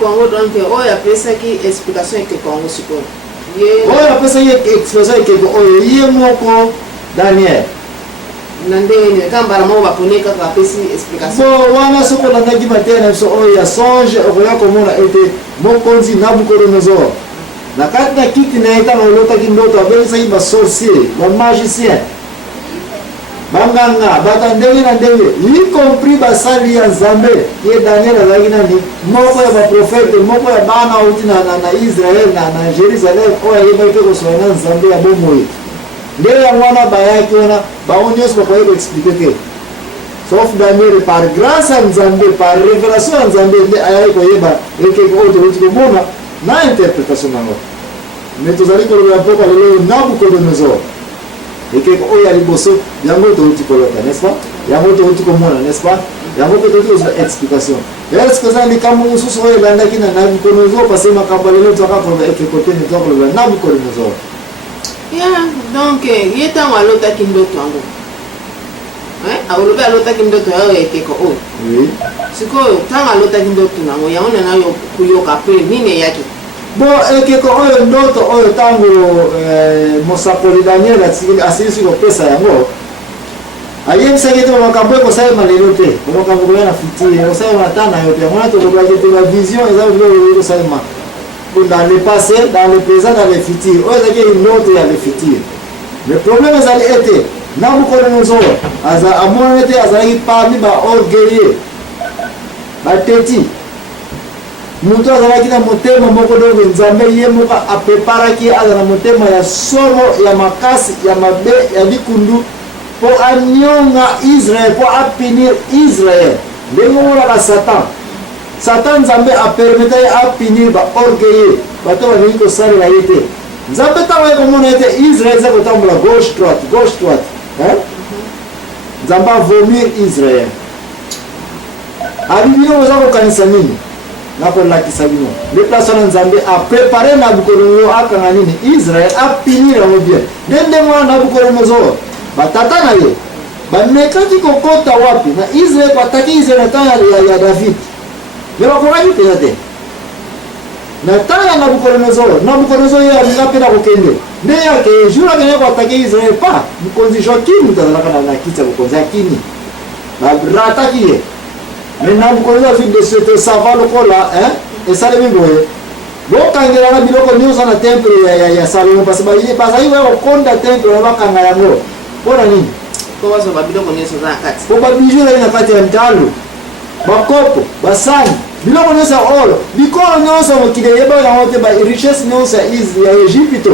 Congo donc oyo apesaki explication eke Congo sikoyo oyo apesaki explication eke oyo ye moko Daniel na ndenge kambala moko baponi kaka apesi explication bo wana soko olandaki mateya na biso oyo ya songe okoya komona ete mokonzi Nabucodonosor na kati na kiti na ye ntango olotaki ndoto abengisaki basorcier bamagicien banganga bato ndenge na ndenge y compris basali ya Nzambe ye Daniel azalaki nani moko ya baprofete moko ya bana auti na Israel na Jerusalem oyo ayebaki mpe kosola na Nzambe ya bomoi nde yango wana bayaki wana bango nyonso bakoki koexplike te sauf Daniel par grâce ya Nzambe par révélation ya Nzambe nde ayaki koyeba ekeke oyo tokoti komona na interprétation nango mais tozali koloba mpoka lelo Nabucodonosor ekeke oyo ya liboso yango tokoti kolota n'est-ce pas yango tokoti komona n'est-ce pas yango mpe tokoti kozwa explication eske eza likambo mosusu oyo elandaki na Nabucodonosor parce makambo lelo toaka koloba ekeko te ne toaka koloba Nabucodonosor donc ye ntango alotaki ndoto yango olobi alotaki ndoto yayo ekeko oyo sikoyo ntango alotaki ndoto nango yango nana kuyoka mpe nini eyaki bo ekeko oyo ndoto oyo ntango mosakoli Daniel asilisi kopesa yango ayebisaki ete makambo ekosalema lelo te makambo koya na fitiri ekosalema ata na yo te yango na tolobaki ete bavision eza biloko ekosalema dans le passé, dans le présent, dans le futur. Oyo ezalaki une autre ya le futur. Le problème ezali ete Nabucodonosor amonani ete azalaki parmi baorgueilleux bateti moto azalaki na motema moko donke Nzambe ye moko apreparaki aza na motema ya solo ya makasi ya mabe ya likundu mpo anionga Israel mpo apinir Israel ndenge omonaka Satan Nzambe apermeta ye apinir baorgueilleux bato balingi kosalela ye te Nzambe ntango ye komona ete Israel eza kotambola gauche droite Nzambe avomir Israel abi bino oza kokanisa nini nakolakisa bino nde place wana Nzambe aprepare Nabucodonosor akanga nini Israel apinir yango bien nde ndenge wana Nabucodonosor batata na ye bamekaki kokota wapi na Israel bataki Israel na ntango ya David mais bakokaki mpenza te na ntango ya Nabucodonosor ye alinga mpe na kokende nde yake jour akende koatake Israel pa mokonzi Joakim moto azalaka na kiti ya bokonzi akini barataki ye mais Nabucodonosor azwi de sete sava lokola esalemi boye bokangelanga biloko nyonso na temple ya Salomo parce bazali koya kokonda temple na bakanga yango mpona nini po bazwa biloko nyonso eza na kati po babiju ezali na kati ya ntalo bakopo basani biloko nyonso ya olo bikolo nyonso mokili eyeba yango te barichesse nyonso ya Egypte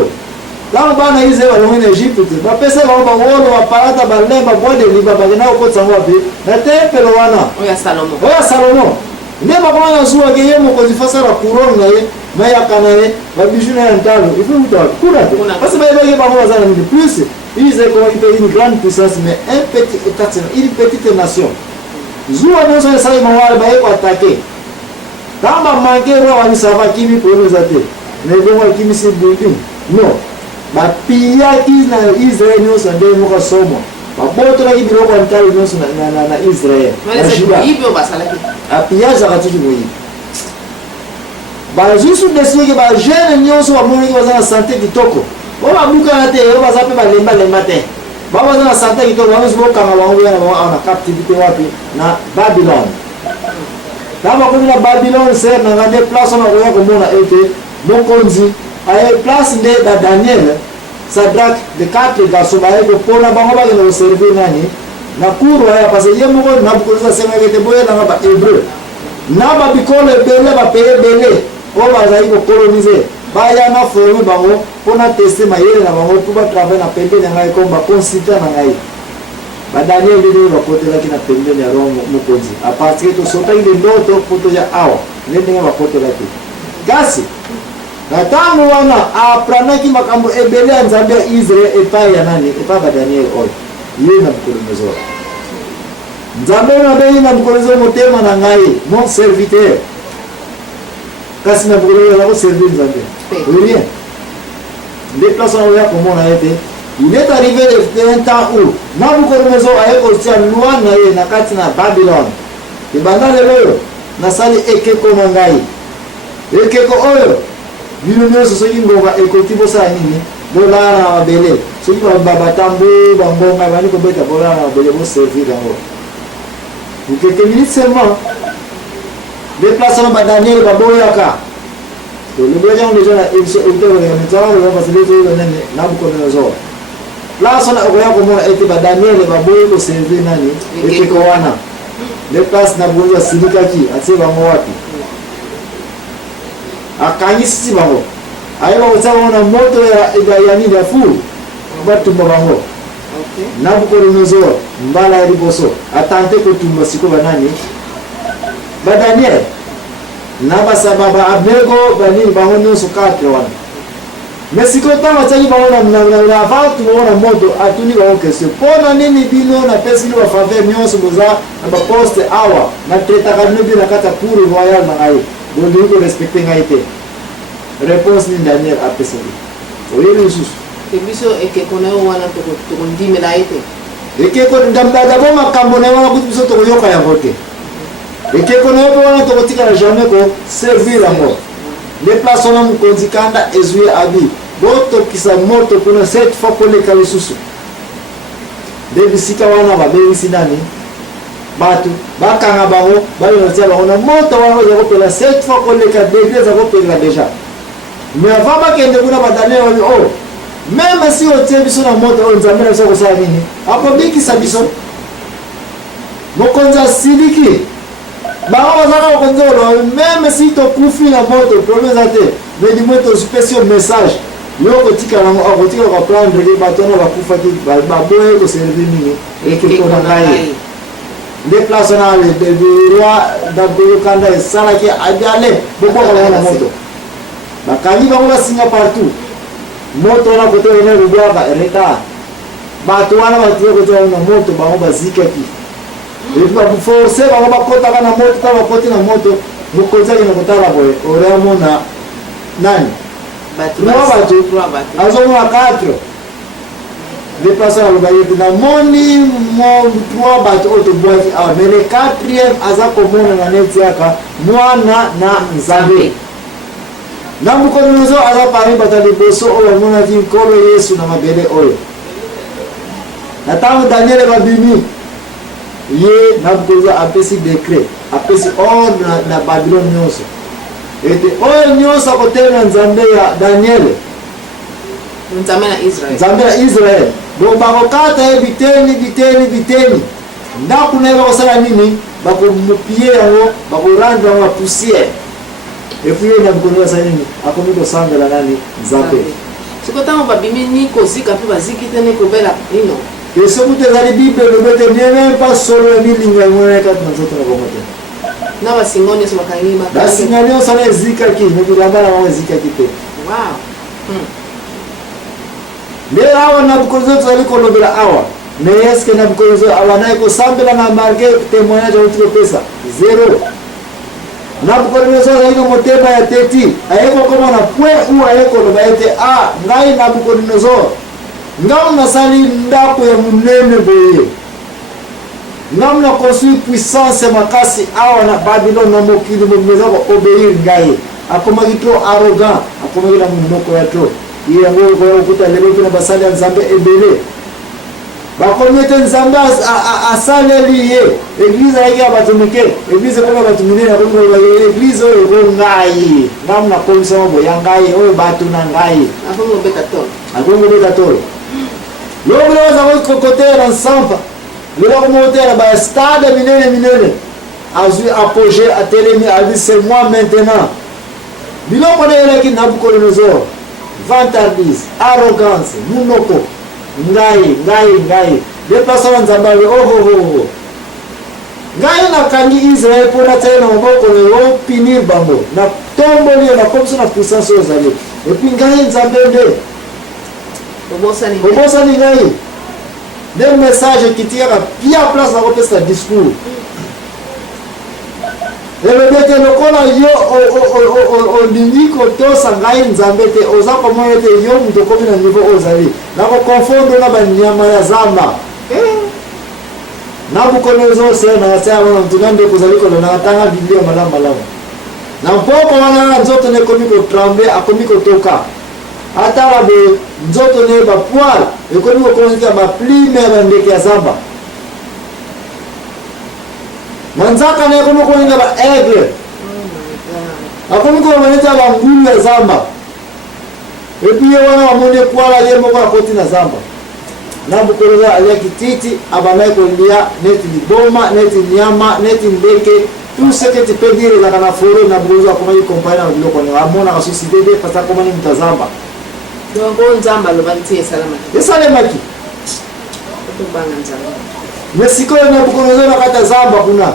ntango bana Israel balongi na Egypte bapesa bango bawolo bapalata balemba bois de liba bakenda kokotisa yango wapi na tempelo wana oyo ya Salomo nde bakoma na zuwaki ye mokonzi fasi ala couronne na ye mayaka na ye babiju na ya ntalo ifo mutu akuna te parce bayebaki bango baza na nini plus Israel komaki mpe une grande puissance mais un petit état une petite nation zuwa nyonso esalema wale baye koatake ntango bamanke roi wamisava akimi problème eza te mais bongo akimisi building non bapiyaki na Israel nyonso ndenge moko somo babotolaki biloko ya ntalo nyonso na Israel apiyage aka tutu boyibi bazwi su desiki bajeune nyonso bamonaki baza na sante kitoko o babukana te o baza mpe balembalemba te baza na sante kitoko bango bokanga bango boya na bango awa na captivité wapi na Babylone ntango bakomi na Babylone ser nanga nde place wana koya komona ete mokonzi aye place nde na Daniel Sadrak de 4 garçons baye kopona bango bakenda koservir nani na cour aya parce ye moko Nabucodonosor asengaki ete boyelanga bahébreu na babikolo ebele bapeye ebele oyo bazali kokolonize baya na forme bango mpona teste mayele na bango mpo batravaille na pembeni ya ngai comme baconsultant na ngai badaniel ndenge bakotelaki na pembeni ya roho mokonzi apartir tosotaki de ndoto mpo toya awa nde ndenge bakotelaki kasi na ntango wana apranaki makambo ebele ya Nzambe ya Israel epai ya nani epai badaniel oyo ye Nabucodonosor Nzambe nabengi Nabucodonosor motema na ngai mon serviteur kasi Nabucodonosor akoservir Nzambe rien nde place wana oya komona ete il est arrivé un temps où Nabucodonosor aye kotia loi na ye na kati na Babylone ebanda lelo nasali ekeko na ngai ekeko oyo bino nyonso soki ngonga ekoti bosala nini bolala na mabele soki batambu bangonga bani kobeta bolala na mabele boservir yango quelques minutes seulement déplacement badaniel baboyaka toloboya ngo déjà parce que Nabucodonosor place on a okoya komona ete badaniel baboyi koservir nani ekeko wana le place na bonza silikaki atie bango wapi akanyisi bango ayeba kotia bango na moto ya nini ya fulu batumba bango. Nabucodonosor mbala ya liboso atante kotumba siko banani badaniel na basababa abnego banini bango nyonso 4 wana mais siko ntango atiaki bango na avant tumona moto atuni bango question mpona nini bino napesi bino bafaveur nyonso boza na baposte awa natretaka bino bino na kati ya cour royale na ngai bolingi korespecte ngai te réponse nini Daniel apesaki oyebi lisusu biso ekeko na yo wana tokondimela ye te ekeko d'abord makambo na yo wana kutu biso tokoyoka yango te ekeko na yo mpe wana tokotikala jamais koservir yango le place wana mokonzi kanda ezwi abi botokisa moto kuna 7 fois koleka lisusu nde bisika wana babengisi nani bato bakanga bango bayonatia bango na moto wana oza kopela 7 fois koleka degre eza kopela déjà mais avant bakende kuna badaniel wabi o même si otie biso na moto oyo nzambe na biso kosala nini akobikisa biso mokonzi asiliki bango bazaka mokonzi oloba même si tokufi na moto problème eza te mais du moins tosupesi yo message yo kotika nango akotika koprendre ke bato wana bakufaki baboye koservi nini ekeko na ngai nde place wana le roi dabelokanda esalaki adiale bokoka bango na moto bakangi bango basinga partout moto wana kote wana lubwaka retard bato wana batie kote wana na moto bango bazikaki epi baforce bango bakotaka na moto ta bakoti na moto mokonzi akina kotala boye oreamona nani 3 bato azomona 4 déplace aloba yete namoni 3 bato oyo tobwaki awa mais le 4e aza komona na neti yaka mwana na nzambe Nabucodonosor aza parmi bato ya liboso oyo bamonaki nkolo yesu na mabele oyo na ntango daniel babimi ye Nabucodonosor apesi décret apesi ordre na Babylone nyonso ete oyo nyonso akotelemela nzambe ya daniel nzambe ya israel bo bakokata ye biteni ndako na ye bakosala nini bakomopie yango bakorendre yango ya poussière epuis ye Nabucodonosor asala nini akomi kosambela nani nzambe siko ntango babimi ni kozika mpe baziki te ni kobela nino esoki te ezali bible elobi ete même pas solo ya milinga yango na kati na nzoto na bango te na basinga nyonso bakangi basinga nyonso wana ezikaki me bilamba na bango ezikaki te nde awa Nabucodonosor tozali kolobela awa mais eske Nabucodonosor awanaki kosambela na marke témoignage auti kopesa 0 Nabucodonosor azali na motema ya teti aye kokoma na point où aye koloba ete ngai Nabucodonosor ngamu nasali ndako ya monene boye ngamu na construire puissance makasi awa na Babylone na mokili meza koobéir ngai akomaki to arrogant akomaki na monoko ya to ye yango okokuta lelo mpe na basali ya nzambe ebele bakomi ete nzambe asaleli ye eglize ayaki ya bato mike eglize ekomi ya bato minene akomi eglize oyo eko ngai ngamu nakomisama boya ngai oyo bato na ngai akongi obeta tolo longo lelo azango kokoteya na nsampa lelo akomokoteya na bastade minene azwi apogé atelemi abi c'est moi maintenant biloko na elaki Nabucodonosor vantardise arrogance munoko ngai déplace wana nzambe abe ohohoho ngai nakangi Israel mpo natia na maboko na opinir bango na tomboli yo nakomiso na puissance oyo ozali epuis ngai nzambe nde obosani ngai nde message ekitiaka pia place na kopesa discours elobi ete lokola yo olingi kotosa ngai nzambe te oza komona ete yo moto okomi na niveau oyo ozali nakokonfondre na banyama ya zamba Nabucodonosor se na tia wana mtuna nde kozali kolona tanga biblia malamu na mpoko wana nzo nzoto ne komi ko tremble akomi ko toka atala be nzoto ne ba poil ekomi ko konzika ba plime ya ndeke ya zamba manzaka ne komi ko ninga ba aigle akomi ko maneta ba ngulu ya zamba epiye wana wamone kwala ye moko akoti na zamba na bukoroza alia kititi abanaye kolia neti liboma neti nyama neti ndeke tout ce que tu peux dire la kana foro na buzo akoma yi compagnie na biloko ni amona ka société de pasa koma ni mtazamba donc nzamba lo banti salama esalemaki to banga nzamba mesiko na bukoroza na kata zamba kuna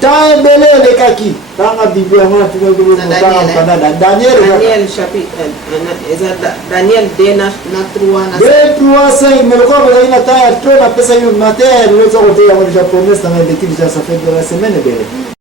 tae belele kaki tanga biblia mwana tuko kulo mtanga mkanda Daniel chapitre Daniel 2 na 3 na 3 5 meloko ba ina tae 3 na pesa hiyo mater unaweza kutoa mwana promesse na ndekili cha safari de la semaine bele